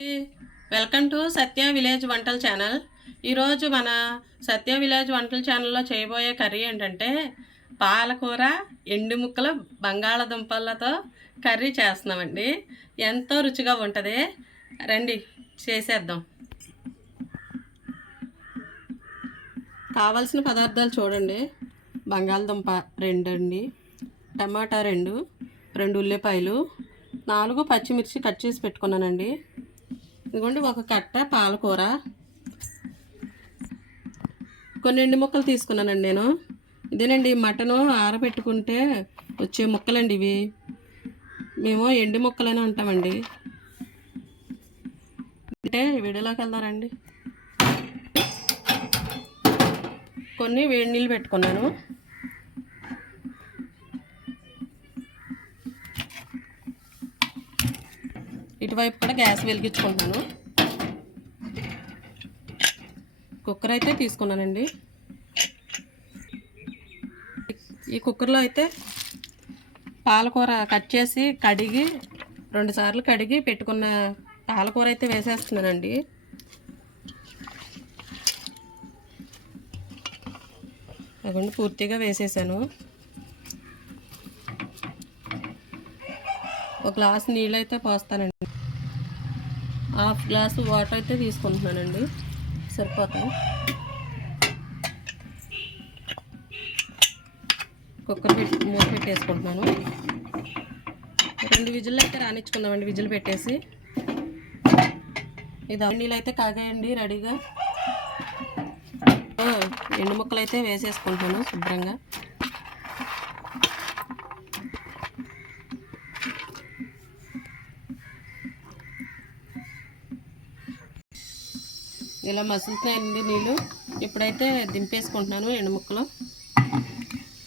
Welcome to Satya village వంటల channel. ఈరోజు మన సత్య విలేజ్ వంటల ఛానల్లో చేయబోయే కర్రీ ఏంటంటే పాలకూర ఎండు ముక్కలు బంగాళదుంపలతో కర్రీ చేస్తున్నామండి. ఎంతో రుచిగా ఉంటుంది. రండి చేసేద్దాం. కావాల్సిన పదార్థాలు చూడండి. బంగాళదుంప 2 అండి, టమాటా 2 ఉల్లిపాయలు, 4 పచ్చిమిర్చి కట్ చేసి పెట్టుకున్నానండి. ఇదిగోండి ఒక కట్ట పాలకూర, కొన్ని ఎండు ముక్కలు తీసుకున్నానండి నేను. ఇదేనండి మటను ఆరబెట్టుకుంటే వచ్చే ముక్కలండి ఇవి. మేము ఎండు ముక్కలని అంటామండి. అంటే వీడియోలోకి వెళ్దారండి. కొన్ని వేడి నీళ్ళు పెట్టుకున్నాను. ఇటువైపు కూడా గ్యాస్ వెలిగించుకుంటున్నాను. కుక్కర్ అయితే తీసుకున్నానండి. ఈ కుక్కర్లో అయితే పాలకూర కట్ చేసి కడిగి 2 సార్లు కడిగి పెట్టుకున్న పాలకూర అయితే వేసేస్తున్నానండి. అదండి పూర్తిగా వేసేసాను. ఒక గ్లాస్ నీళ్ళు అయితే పోస్తానండి. 1/2 గ్లాసు వాటర్ అయితే తీసుకుంటున్నానండి, సరిపోతాయి. కుక్కర్ మూత పెట్టేసుకుంటున్నాను. 2 విజిల్లు అయితే రానిచ్చుకుందామండి. విజిల్ పెట్టేసి ఇది నీళ్ళు అయితే కాగాయండి రెడీగా. ఎండు ముక్కలు అయితే వేసేసుకుంటున్నాను శుభ్రంగా. ఇలా మసులుతాయండి నీళ్ళు. ఇప్పుడైతే దింపేసుకుంటున్నాను ఎండు ముక్కలు.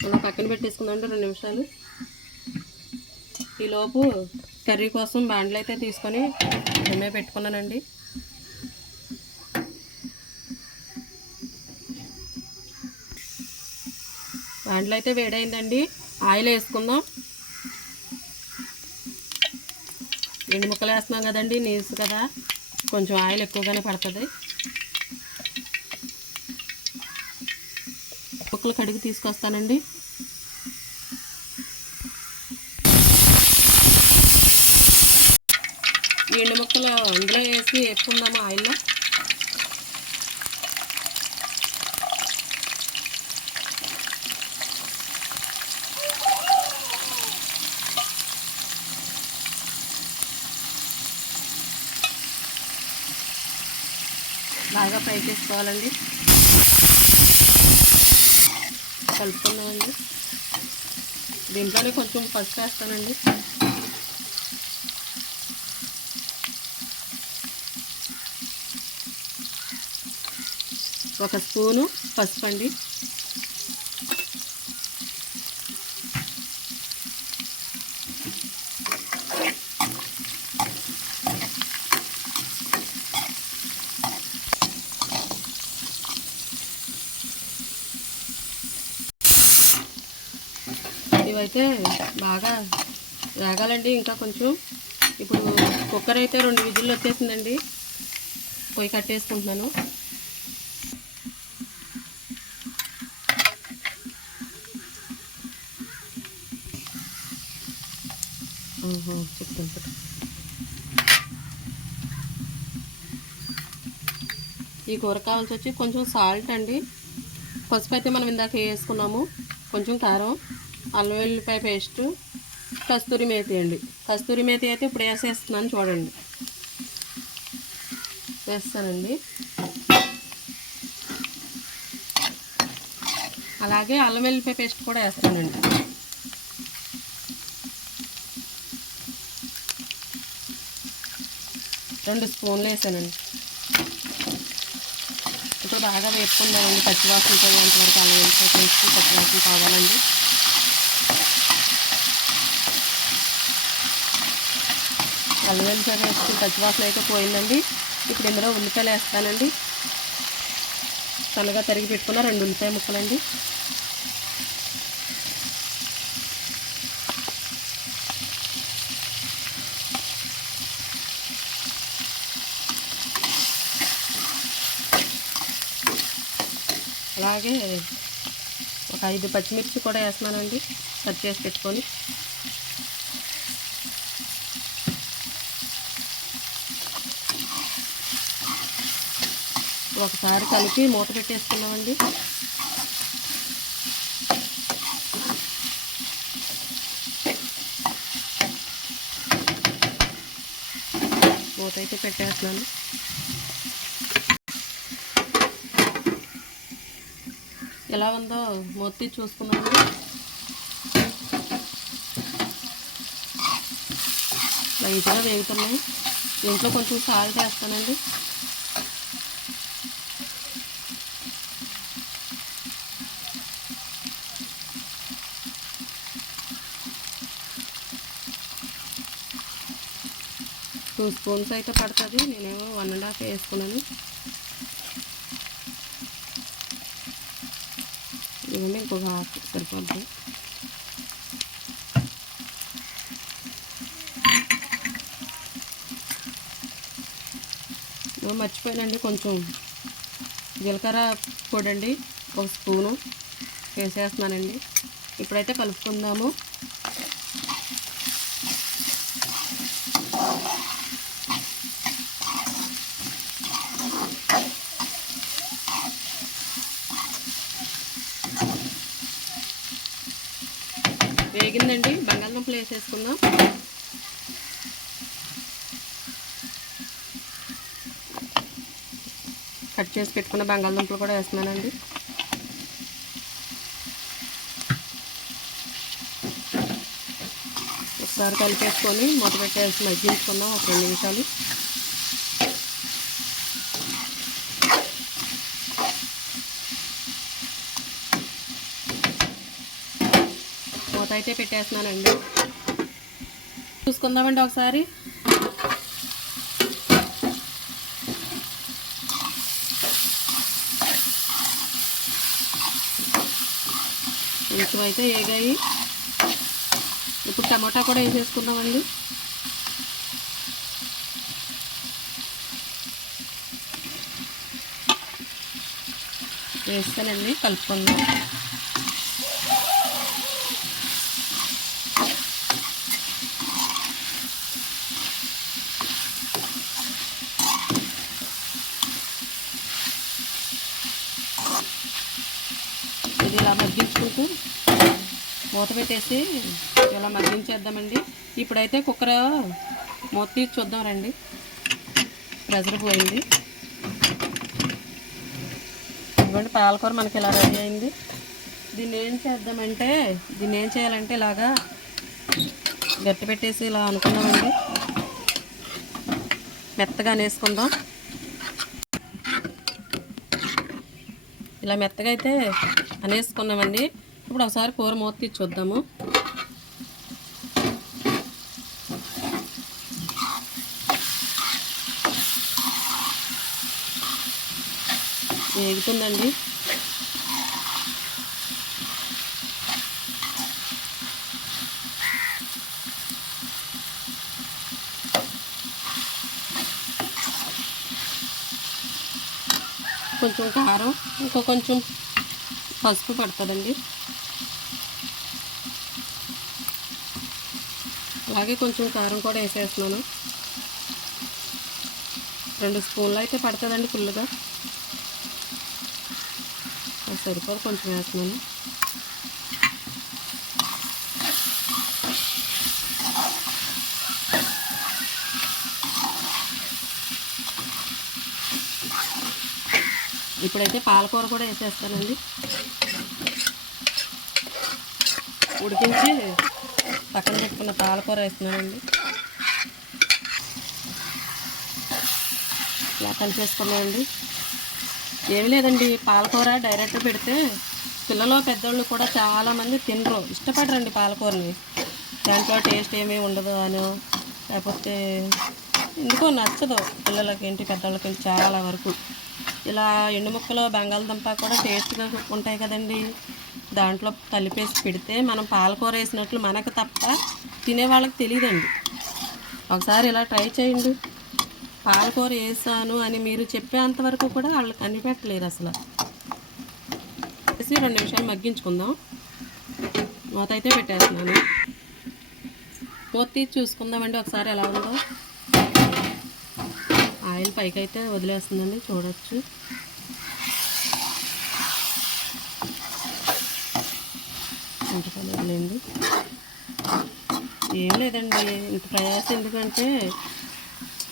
ఇలా పక్కన పెట్టేసుకుందామండి 2 నిమిషాలు. ఈలోపు కర్రీ కోసం బాండ్లు అయితే తీసుకొని గిన్నె పెట్టుకున్నానండి. బాండ్లు అయితే వేడైందండి. ఆయిల్ వేసుకుందాం. ఎండు ముక్కలు వేస్తున్నాం కదండి, నీసు కదా, కొంచెం ఆయిల్ ఎక్కువగానే పడుతుంది. ముక్కలు కడిగి తీసుకొస్తానండి. ఎండు ముక్కలు అందులో వేసి వేసుకుందాము ఆయిల్లో. బాగా ఫ్రై చేసుకోవాలండి. కలుపుకుందామండి. దీంట్లోనే కొంచెం పసుపు వేస్తానండి. ఒక స్పూను పసుపు అండి. ఇవైతే బాగా వేగాలండి ఇంకా కొంచెం. ఇప్పుడు కుక్కర్ అయితే 2 విజిల్లు వచ్చేసిందండి. పొయ్యి కట్టేసుకుంటున్నాను. చెప్తాను. ఈ కూర కావాల్సి వచ్చి కొంచెం సాల్ట్ అండి, పసుపు అయితే మనం ఇందాక వేసుకున్నాము, కొంచెం కారం, అల్లం వెల్లిపాయ పేస్టు, కస్తూరి మేతి అండి. కస్తూరి మేతి అయితే ఇప్పుడు వేసేస్తున్నాను చూడండి. వేస్తానండి. అలాగే అల్లం వెల్లిపాయ పేస్ట్ కూడా వేస్తానండి. రెండు స్పూన్లు వేసానండి. ఇప్పుడు బాగా వేసుకుందామండి. పచ్చివాసన పోయేంతవరకు అల్లం వెల్లిపాయ పేస్ట్ పచ్చివాసన కావాలండి. అల్లం వెల్లిపాయ పేస్ట్ పచ్చివాసన అయితే పోయిందండి. ఇప్పుడు ఇందులో ఉల్లిపాయలు వేస్తానండి. సన్నగా తరిగి పెట్టుకున్న 2 ఉల్లిపాయ ముక్కలండి. అలాగే ఒక 5 పచ్చిమిర్చి కూడా వేస్తున్నానండి, కట్ చేసి పెట్టుకొని. ఒకసారి కలిపి మూత పెట్టేసుకున్నామండి. మూత అయితే పెట్టేస్తున్నాను. ఎలా ఉందో మూత చూసుకున్నాను. లైట్గా వేగుతున్నాయి. దీంట్లో కొంచెం సాల్ట్ వేస్తానండి. టూ స్పూన్స్ అయితే పడుతుంది. నేనేమో 1.5 వేసుకున్నాను. ఇవన్నీ ఇంకొక హాఫ్ సరిపోద్ది. మర్చిపోయానండి, కొంచెం జీలకర్ర పొడి అండి 1 స్పూను వేసేస్తున్నానండి. ఇప్పుడైతే కలుపుకుందాము. వేగిందండి, బంగాళదుంపలు వేసేసుకుందాం. కట్ చేసి పెట్టుకున్న బంగాళదుంపలు కూడా వేస్తున్నానండి. ఒకసారి కలిపేసుకొని మూత పెట్టేసి మగ్గించుకుందాం ఒక 2 నిమిషాలు. మూత అయితే పెట్టేస్తున్నానండి. చూసుకుందామండి ఒకసారి. కొంచెం అయితే వేగాయి. ఇప్పుడు టమాటా కూడా వేసేసుకుందామండి. వేస్తానండి, కలుపుకుందాం. ఇది ఇలా మగ్గించుకుంటూ మూత పెట్టేసి ఇలా మగ్గించేద్దామండి. ఇప్పుడైతే కుక్కర్ మూత తీసి చూద్దాం రండి. ప్రెషర్ పోయింది. ఇదిగోండి, పాలకూర మనకి ఇలా రెడీ అయింది. దీన్ని ఏం చేయాలంటే ఇలాగా గట్టి పెట్టేసి ఇలా అనుకుందామండి. మెత్తగా అనేసుకుందాం. ఇలా మెత్తగా అయితే అనేసుకున్నామండి. ఇప్పుడు ఒకసారి కూర మూత తీసి చూద్దాము. వేగుతుందండి. కొంచెం కారం, ఇంకో కొంచెం పసుపు పడుతుందండి. అలాగే కొంచెం కారం కూడా వేసేస్తున్నాను. 2 స్పూన్లు అయితే పడుతుందండి ఫుల్గా. సరిపోదు, కొంచెం వేస్తున్నాను. ఇప్పుడైతే పాలకూర కూడా వేసేస్తానండి. ఉడికించి పక్కన పెట్టుకున్న పాలకూర వేస్తున్నానండి. ఇలా కలిపేసుకున్నామండి. ఏమి లేదండి, పాలకూర డైరెక్ట్ పెడితే పిల్లలు పెద్దోళ్ళు కూడా చాలామంది తినరు, ఇష్టపడరండి పాలకూరని. దాంట్లో టేస్ట్ ఏమీ ఉండదు అనో, లేకపోతే ఎందుకో నచ్చదు పిల్లలకి ఏంటి పెద్దవాళ్ళకి చాలా వరకు. ఇలా ఎండు ముక్కలు బంగాళదుంప కూడా టేస్ట్గా ఉంటాయి కదండి. దాంట్లో కలిపేసి పెడితే మనం పాలకూర వేసినట్లు మనకు తప్ప తినే వాళ్ళకి తెలియదండి. ఒకసారి ఇలా ట్రై చేయండి. పాలకూర వేసాను అని మీరు చెప్పేంతవరకు కూడా వాళ్ళకి కనిపెట్టలేరు అసలు. పెట్టేసి 2 నిమిషాలు మగ్గించుకుందాం. మూత అయితే పెట్టేస్తున్నాను. మూత తీసి చూసుకుందామండి ఒకసారి ఎలా ఉందో. ఆయిల్ పైకి అయితే వదిలేస్తుందండి, చూడొచ్చు. వదిలేండి, ఏం లేదండి. ఇంత ప్రయాసం ఎందుకంటే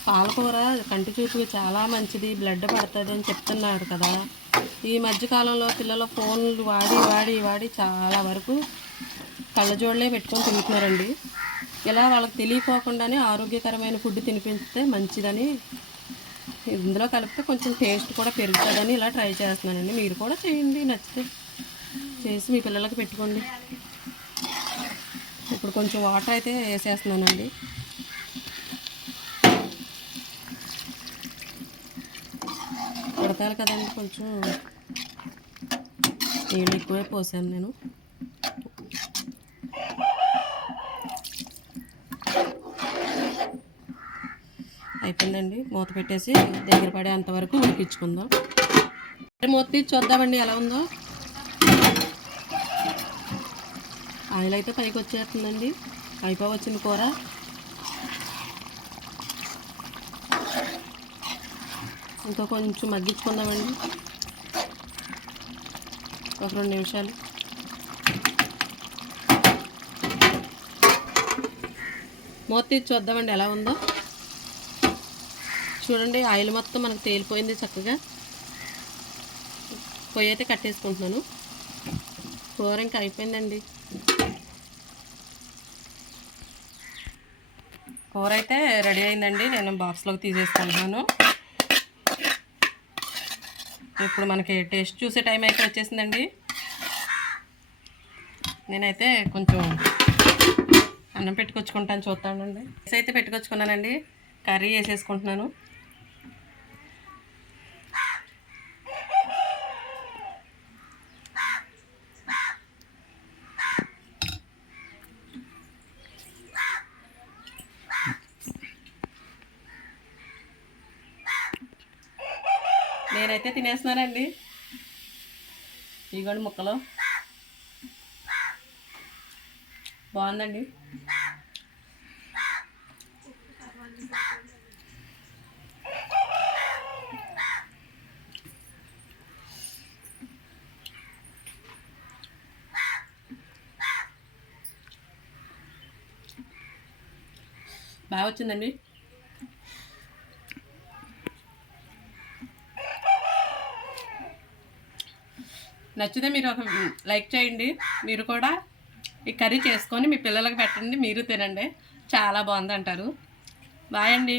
పాలకూర కంటి చూపుకి చాలా మంచిది, బ్లడ్ పడుతుంది అని చెప్తున్నారు కదా. ఈ మధ్యకాలంలో పిల్లలు ఫోన్లు వాడి వాడి వాడి చాలా వరకు కళ్ళజోళ్ళే పెట్టుకొని తింటున్నారండి. ఇలా వాళ్ళకి తెలియకోకుండానే ఆరోగ్యకరమైన ఫుడ్ తినిపిస్తే మంచిదని, ఇందులో కలిపితే కొంచెం టేస్ట్ కూడా పెరుగుతుందని ఇలా ట్రై చేస్తున్నానండి. మీరు కూడా చేయండి, నచ్చితే చేసి మీ పిల్లలకి పెట్టుకోండి. ఇప్పుడు కొంచెం వాటర్ అయితే వేసేస్తున్నానండి. ఉడకాలి కదండి, కొంచెం నీళ్ళు ఎక్కువే పోసాను నేను. అయిపోయిందండి. మూత పెట్టేసి దగ్గర పడే అంతవరకు ఉడికించుకుందాం. మూత తీసి చూద్దామండి ఎలా ఉందో. ఆయిల్ అయితే పైకి వచ్చేస్తుందండి, అయిపోవచ్చింది కూర. ఇంకా కొంచెం మగ్గించుకుందామండి, ఒక 2 నిమిషాలు. మూత తీసి చూద్దామండి ఎలా ఉందో. చూడండి, ఆయిల్ మొత్తం మనకు తేలిపోయింది చక్కగా. పొయ్యి అయితే కట్టేసుకుంటున్నాను. కూర ఇంకా అయిపోయిందండి. కూర అయితే రెడీ అయిందండి. నేను బాక్స్లోకి తీసేసుకుంటున్నాను. ఇప్పుడు మనకి టేస్ట్ చూసే టైం అయితే వచ్చేసిందండి. నేనైతే కొంచెం అన్నం పెట్టుకొచ్చుకుంటాను, చూస్తానండి. రైస్ అయితే పెట్టుకొచ్చుకున్నానండి. కర్రీ వేసేసుకుంటున్నాను. నేనైతే తినేస్తున్నానండి. ఇదిగోండి ముక్కలు. బాగుందండి. బాగా వచ్చిందండి. నచ్చితే మీరు ఒక లైక్ చేయండి. మీరు కూడా ఈ కర్రీ చేసుకొని మీ పిల్లలకు పెట్టండి, మీరు తినండి. చాలా బాగుంది అంటారు. బాయ్ అండి.